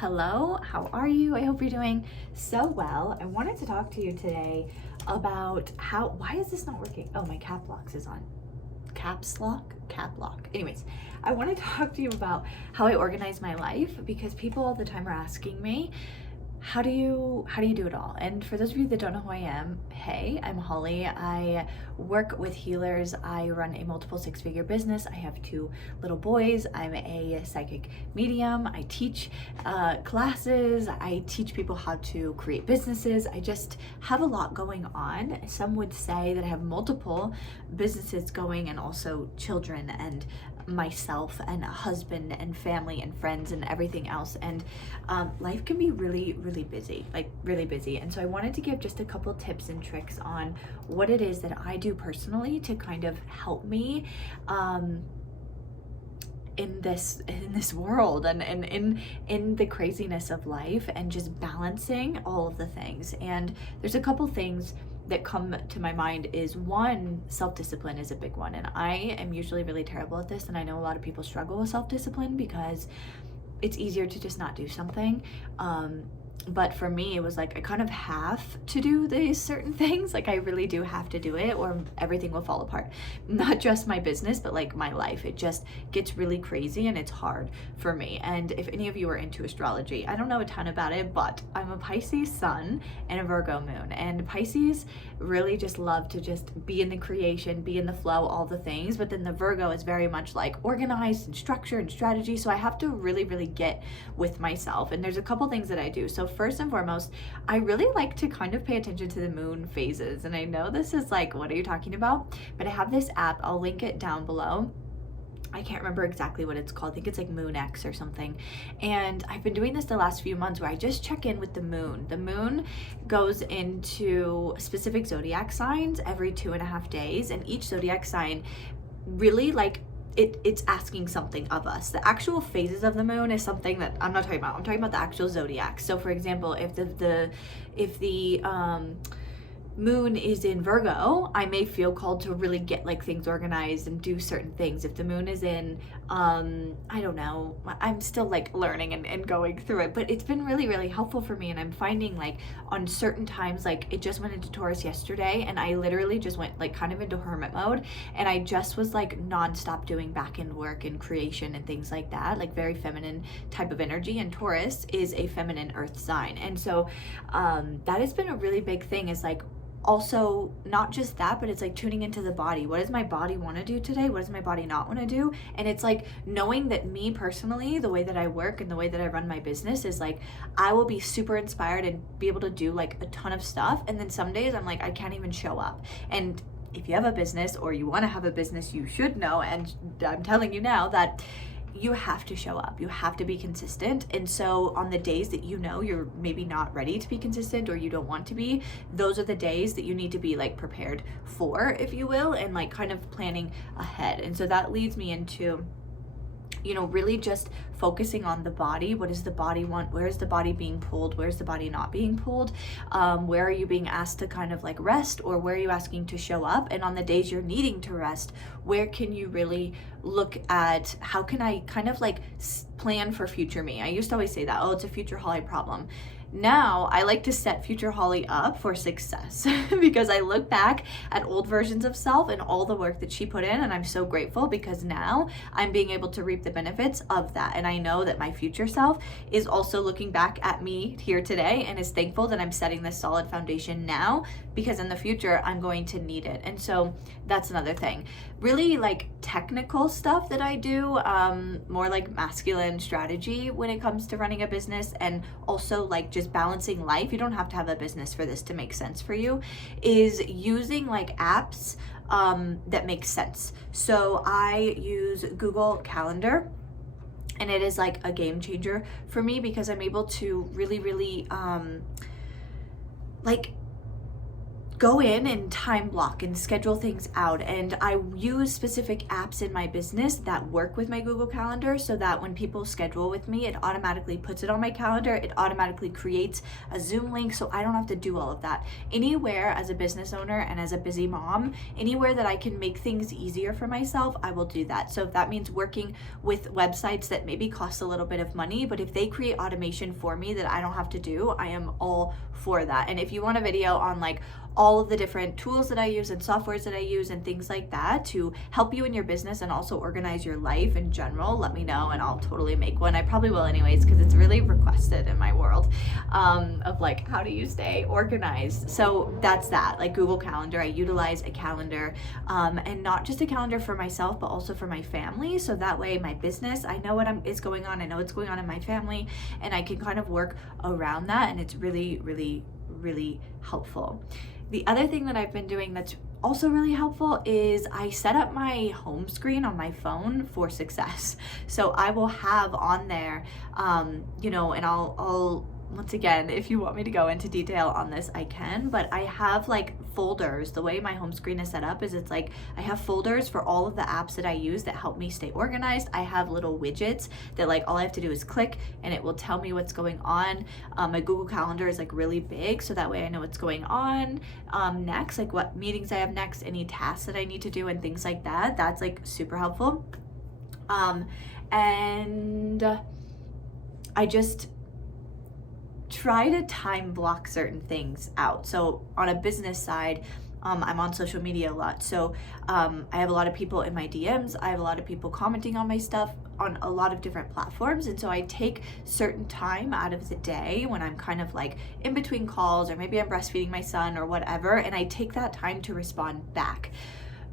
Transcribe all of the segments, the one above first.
Hello, how are you? I hope you're doing so well. I wanted to talk to you today about why is this not working? Oh, my cap lock is on. Caps lock? Cap lock. Anyways, I want to talk to you about how I organize my life because people all the time are asking me, how do you do it all? And for those of you that don't know who I am, hey, I'm Holly. I work with healers. I run a multiple six-figure business. I have 2 little boys. I'm a psychic medium. I teach classes. I teach people how to create businesses. I just have a lot going on. Some would say that I have multiple businesses going and also children and myself and a husband and family and friends and everything else, and life can be really busy, like really busy. And so I wanted to give just a couple tips and tricks on what it is that I do personally to kind of help me in this world and in the craziness of life and just balancing all of the things. And there's a couple things that come to my mind. Is one, self-discipline is a big one, and I am usually really terrible at this, and I know a lot of people struggle with self-discipline because it's easier to just not do something. But for me, it was like I kind of have to do these certain things. Like I really do have to do it or everything will fall apart. Not just my business, but like my life. It just gets really crazy and it's hard for me. And if any of you are into astrology, I don't know a ton about it, but I'm a Pisces sun and a Virgo moon. And Pisces really just love to just be in the creation, be in the flow, all the things. But then the Virgo is very much like organized and structure and strategy. So I have to really get with myself. And there's a couple things that I do. So first and foremost, I really like to kind of pay attention to the moon phases. And I know this is like, what are you talking about? But I have this app, I'll link it down below. I can't remember exactly what it's called. I think it's like Moon X or something. And I've been doing this the last few months where I just check in with the moon. The moon goes into specific zodiac signs every 2.5 days. And each zodiac sign really like it's asking something of us. The actual phases of the moon is something that I'm not talking about. I'm talking about the actual zodiac. So for example, if the moon is in Virgo, I may feel called to really get like things organized and do certain things. If the moon is in I don't know, I'm still like learning and going through it, but it's been really helpful for me. And I'm finding like on certain times, like it just went into Taurus yesterday and I literally just went like kind of into hermit mode, and I just was like nonstop doing back end work and creation and things like that, like very feminine type of energy. And Taurus is a feminine earth sign, and so that has been a really big thing, is like also not just that, but it's like tuning into the body. What does my body want to do today? What does my body not want to do? And it's like knowing that me personally, the way that I work and the way that I run my business is like I will be super inspired and be able to do like a ton of stuff, and then some days I'm like I can't even show up. And if you have a business or you want to have a business, you should know, and I'm telling you now, that you have to show up. You have to be consistent. And so on the days that you know you're maybe not ready to be consistent or you don't want to be, those are the days that you need to be like prepared for, if you will, and like kind of planning ahead. And so that leads me into, you know, really just focusing on the body. What does the body want? Where is the body being pulled? Where's the body not being pulled? Where are you being asked to kind of like rest, or where are you asking to show up? And on the days you're needing to rest, where can you really look at how can I kind of like plan for future me? I used to always say that, oh, it's a future Holly problem. Now I like to set future Holly up for success because I look back at old versions of self and all the work that she put in, and I'm so grateful because now I'm being able to reap the benefits of that. And I know that my future self is also looking back at me here today and is thankful that I'm setting this solid foundation now, because in the future I'm going to need it. And so that's another thing. Really like technical stuff that I do, more like masculine strategy when it comes to running a business, and also like just balancing life. You don't have to have a business for this to make sense for you, is using like apps that make sense. So I use Google Calendar, and it is like a game changer for me because I'm able to really like go in and time block and schedule things out. And I use specific apps in my business that work with my Google Calendar, so that when people schedule with me, it automatically puts it on my calendar. It automatically creates a Zoom link, so I don't have to do all of that. Anywhere as a business owner and as a busy mom, anywhere that I can make things easier for myself, I will do that. So if that means working with websites that maybe cost a little bit of money, but if they create automation for me that I don't have to do, I am all for that. And if you want a video on like all of the different tools that I use and softwares that I use and things like that to help you in your business and also organize your life in general, let me know and I'll totally make one. I probably will anyways, because it's really requested in my world, of like, how do you stay organized? So that's that, like Google Calendar. I utilize a calendar, and not just a calendar for myself, but also for my family. So that way my business, I know what is going on. I know what's going on in my family, and I can kind of work around that. And it's really, really, really helpful. The other thing that I've been doing that's also really helpful is I set up my home screen on my phone for success. So I will have on there, and I'll once again, if you want me to go into detail on this, I can, but I have like folders. The way my home screen is set up is it's like I have folders for all of the apps that I use that help me stay organized. I have little widgets that like all I have to do is click and it will tell me what's going on. My Google Calendar is like really big, so that way I know what's going on next, like what meetings I have next, any tasks that I need to do and things like that. That's like super helpful. And I just try to time block certain things out. So on a business side, I'm on social media a lot. So I have a lot of people in my DMs. I have a lot of people commenting on my stuff on a lot of different platforms. And so I take certain time out of the day when I'm kind of like in between calls, or maybe I'm breastfeeding my son or whatever, and I take that time to respond back.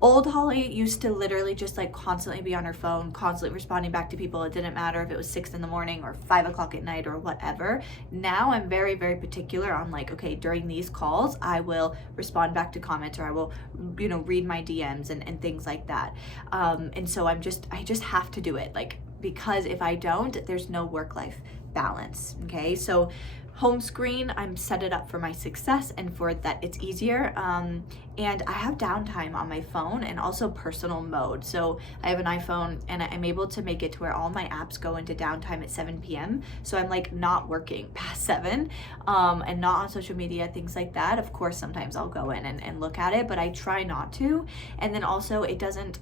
Old Holly used to literally just like constantly be on her phone, constantly responding back to people. It didn't matter if it was 6 a.m. or 5 o'clock at night or whatever. Now I'm very, very particular on like, okay, during these calls, I will respond back to comments, or I will, read my DMs and things like that. And so I just have to do it, like, because if I don't, there's no work-life balance. Okay, so home screen, I'm set it up for my success and for that it's easier. And I have downtime on my phone and also personal mode. So I have an iPhone and I'm able to make it to where all my apps go into downtime at 7 p.m. So I'm like not working past 7 and not on social media, things like that. Of course, sometimes I'll go in and look at it, but I try not to. And then also it doesn't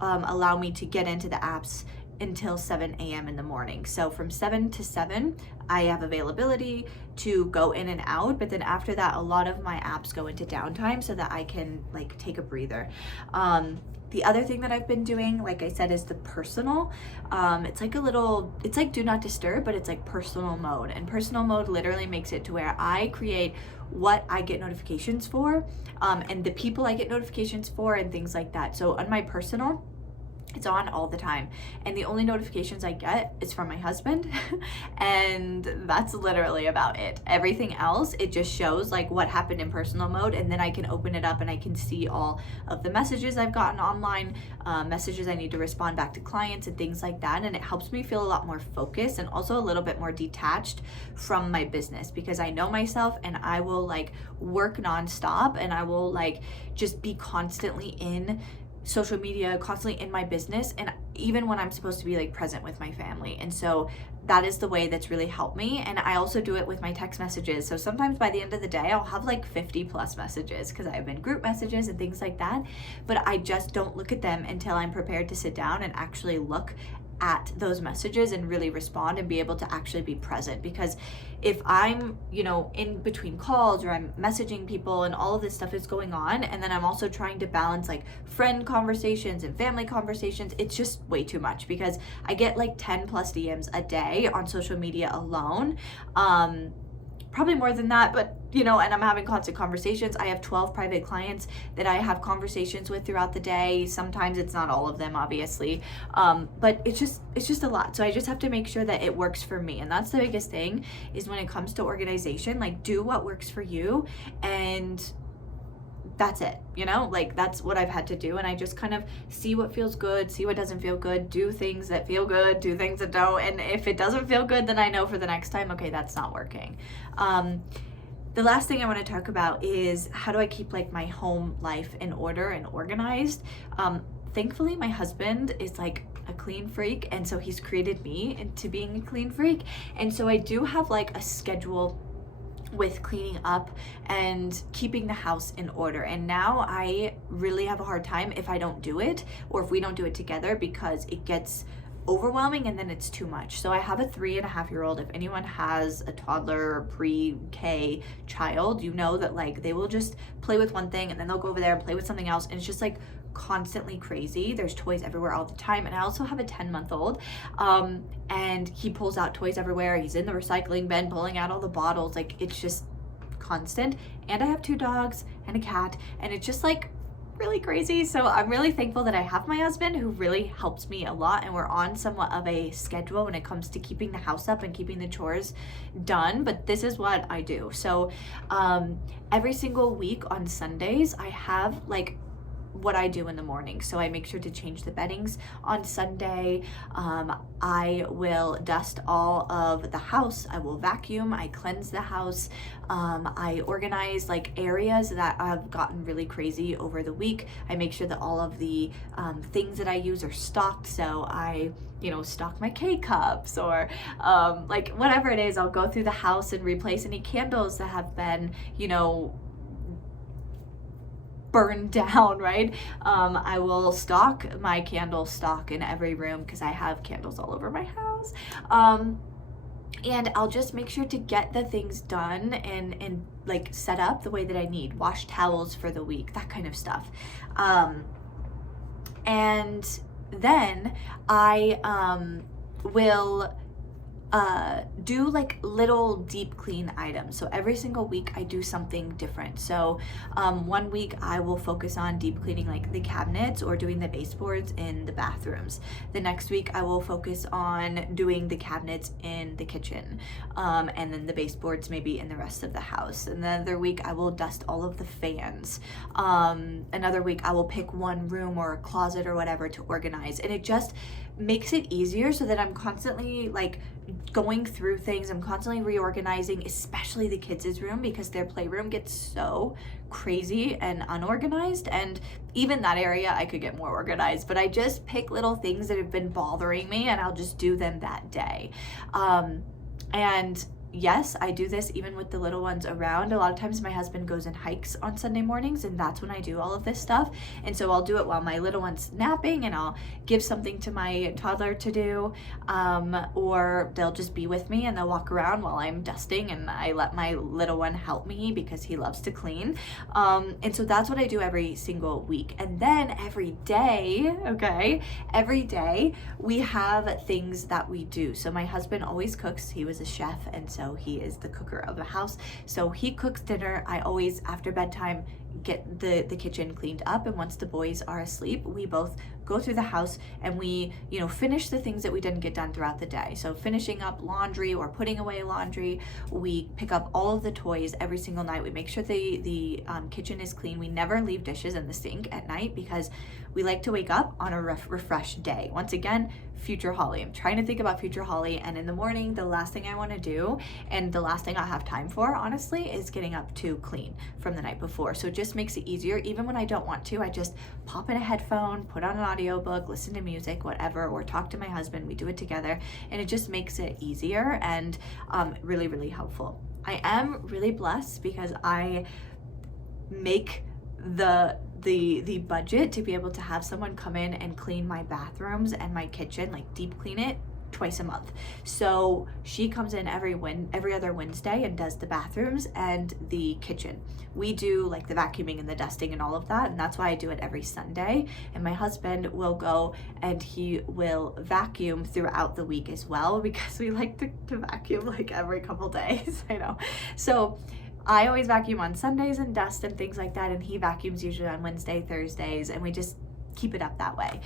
allow me to get into the apps until 7 a.m. in the morning. So from 7 to 7, I have availability to go in and out, but then after that, a lot of my apps go into downtime so that I can like take a breather. The other thing that I've been doing, like I said, is the personal. It's like do not disturb, but it's like personal mode. And personal mode literally makes it to where I create what I get notifications for, and the people I get notifications for and things like that. So on my personal, it's on all the time, and the only notifications I get is from my husband and that's literally about it. Everything else, it just shows like what happened in personal mode, and then I can open it up and I can see all of the messages I've gotten online, messages I need to respond back to clients and things like that. And it helps me feel a lot more focused and also a little bit more detached from my business, because I know myself and I will like work nonstop and I will like just be constantly in social media, constantly in my business, and even when I'm supposed to be like present with my family. And so that is the way that's really helped me. And I also do it with my text messages. So sometimes by the end of the day, I'll have like 50 plus messages because I have been group messages and things like that, but I just don't look at them until I'm prepared to sit down and actually look at those messages and really respond and be able to actually be present. Because if I'm, in between calls, or I'm messaging people and all of this stuff is going on, and then I'm also trying to balance like friend conversations and family conversations, it's just way too much, because I get like 10 plus DMs a day on social media alone. Probably more than that, but and I'm having constant conversations. I have 12 private clients that I have conversations with throughout the day. Sometimes it's not all of them, obviously, but it's just a lot. So I just have to make sure that it works for me. And that's the biggest thing, is when it comes to organization, like do what works for you, and that's it, like that's what I've had to do. And I just kind of see what feels good, see what doesn't feel good, do things that feel good, do things that don't. And if it doesn't feel good, then I know for the next time, okay, that's not working. the last thing I want to talk about is how do I keep like my home life in order and organized. Thankfully my husband is like a clean freak, and so he's created me into being a clean freak, and so I do have like a schedule with cleaning up and keeping the house in order. And now I really have a hard time if I don't do it, or if we don't do it together, because it gets overwhelming and then it's too much. So I have a 3.5-year-old. If anyone has a toddler or pre-K child, you know that like they will just play with one thing and then they'll go over there and play with something else, and it's just like constantly crazy. There's toys everywhere all the time. And I also have a 10-month-old, and he pulls out toys everywhere. He's in the recycling bin pulling out all the bottles. Like, it's just constant. And I have 2 dogs and a cat, and it's just like really crazy. So I'm really thankful that I have my husband, who really helps me a lot, and we're on somewhat of a schedule when it comes to keeping the house up and keeping the chores done. But this is what I do. So every single week on Sundays, I have like what I do in the morning. So I make sure to change the beddings on Sunday. I will dust all of the house. I will vacuum. I cleanse the house. I organize like areas that have gotten really crazy over the week. I make sure that all of the things that I use are stocked. So I stock my K-cups, or like whatever it is. I'll go through the house and replace any candles that have been, burned down, right? I will stock my candle stock in every room, because I have candles all over my house. And I'll just make sure to get the things done and like set up the way that I need. Wash towels for the week, that kind of stuff. And then I will do like little deep clean items. So every single week I do something different. So one week I will focus on deep cleaning like the cabinets or doing the baseboards in the bathrooms. The next week I will focus on doing the cabinets in the kitchen, and then the baseboards maybe in the rest of the house. And the other week I will dust all of the fans. Another week I will pick one room or a closet or whatever to organize, and it just makes it easier so that I'm constantly like going through things. I'm constantly reorganizing, especially the kids' room, because their playroom gets so crazy and unorganized, and even that area I could get more organized. But I just pick little things that have been bothering me, and I'll just do them that day. And yes, I do this even with the little ones around. A lot of times my husband goes and hikes on Sunday mornings, and that's when I do all of this stuff. And so I'll do it while my little one's napping, and I'll give something to my toddler to do, or they'll just be with me and they'll walk around while I'm dusting, and I let my little one help me because he loves to clean. And so that's what I do every single week. And then every day we have things that we do. So my husband always cooks. He was a chef, and so he is the cooker of the house. So he cooks dinner. I always, after bedtime, get the kitchen cleaned up, and once the boys are asleep, we both go through the house and we finish the things that we didn't get done throughout the day. So finishing up laundry or putting away laundry. We pick up all of the toys every single night. We make sure the kitchen is clean. We never leave dishes in the sink at night, because we like to wake up on a refreshed day. Once again, future Holly. I'm trying to think about future Holly, and in the morning, the last thing I want to do, and the last thing I have time for, honestly, is getting up to clean from the night before. So it just makes it easier. Even when I don't want to, I just pop in a headphone, put on an audiobook, listen to music, whatever, or talk to my husband. We do it together, and it just makes it easier and really, really helpful. I am really blessed because I make the budget to be able to have someone come in and clean my bathrooms and my kitchen, like deep clean it twice a month. So she comes in every other Wednesday and does the bathrooms and the kitchen. We do like the vacuuming and the dusting and all of that, and that's why I do it every Sunday. And my husband will go and he will vacuum throughout the week as well, because we like to vacuum like every couple days. I know. So I always vacuum on Sundays and dust and things like that, and he vacuums usually on Wednesday, Thursdays, and we just keep it up that way.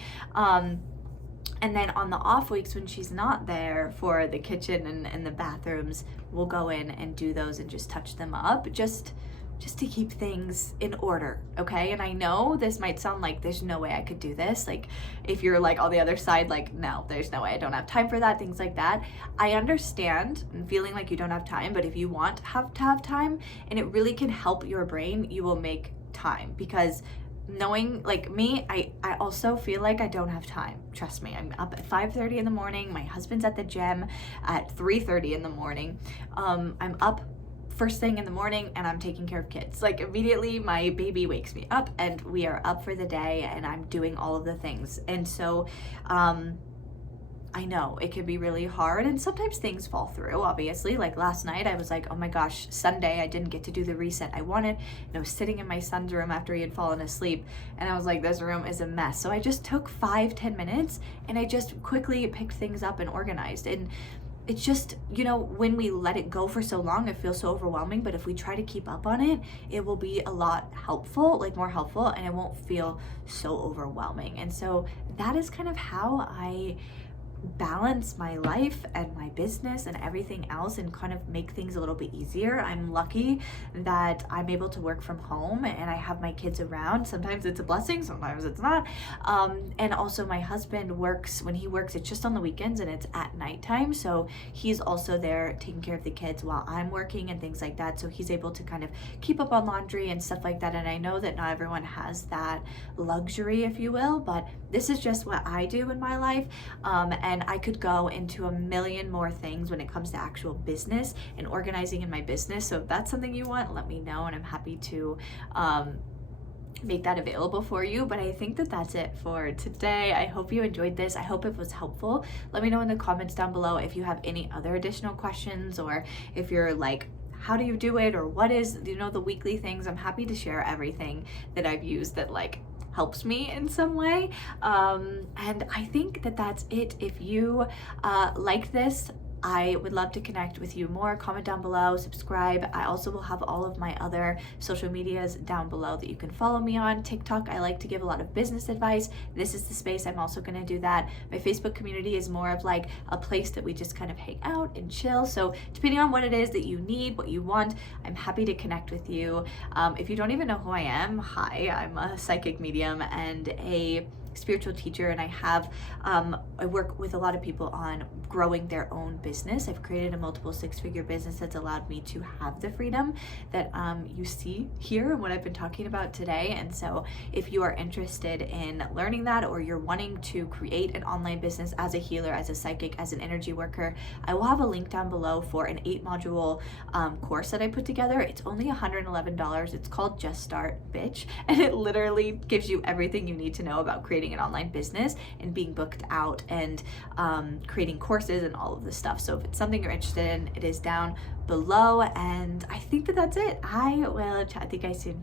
And then on the off weeks when she's not there for the kitchen and the bathrooms, we'll go in and do those and just touch them up, just just to keep things in order, okay? And I know this might sound like there's no way I could do this. Like, if you're like on the other side, like, no, there's no way, I don't have time for that, things like that. I understand and feeling like you don't have time, but if you want to have time, and it really can help your brain, you will make time. Because knowing, like me, I also feel like I don't have time. Trust me, I'm up at 5:30 in the morning. My husband's at the gym at 3:30 in the morning. I'm up first thing in the morning and I'm taking care of kids. Like, immediately my baby wakes me up and we are up for the day and I'm doing all of the things. And so I know it can be really hard, and sometimes things fall through, obviously. Like last night, I was like, oh my gosh, Sunday, I didn't get to do the reset I wanted. And I was sitting in my son's room after he had fallen asleep, and I was like, this room is a mess. So I just took 5-10 minutes and I just quickly picked things up and organized. And it's just, you know, when we let it go for so long, it feels so overwhelming. But if we try to keep up on it, it will be a lot helpful, like more helpful, and it won't feel so overwhelming. And so that is kind of how I balance my life and my business and everything else, and kind of make things a little bit easier. I'm lucky that I'm able to work from home and I have my kids around. Sometimes it's a blessing, sometimes it's not. And also my husband works, when he works, it's just on the weekends and it's at nighttime. So he's also there taking care of the kids while I'm working and things like that. So he's able to kind of keep up on laundry and stuff like that. And I know that not everyone has that luxury, if you will, but this is just what I do in my life. And I could go into a million more things when it comes to actual business and organizing in my business. So if that's something you want, let me know, and I'm happy to make that available for you. But I think that that's it for today. I hope you enjoyed this. I hope it was helpful. Let me know in the comments down below if you have any other additional questions, or if you're like, how do you do it, or what is, you know, the weekly things. I'm happy to share everything that I've used that like helps me in some way. And I think that that's it. If you like this, I would love to connect with you more. Comment down below, subscribe. I also will have all of my other social medias down below that you can follow me on. TikTok, I like to give a lot of business advice. This is the space I'm also going to do that. My Facebook community is more of like a place that we just kind of hang out and chill. So depending on what it is that you need, what you want, I'm happy to connect with you. If you don't even know who I am, hi, I'm a psychic medium and a spiritual teacher, and I work with a lot of people on growing their own business. I've created a multiple six-figure business that's allowed me to have the freedom that you see here and what I've been talking about today. And so if you are interested in learning that, or you're wanting to create an online business as a healer, as a psychic, as an energy worker, I will have a link down below for an 8-module course that I put together. It's only $111. It's called Just Start Bitch, and it literally gives you everything you need to know about creating an online business and being booked out and creating courses and all of this stuff. So if it's something you're interested in, it is down below. And I think that that's it. I will chat with you guys soon.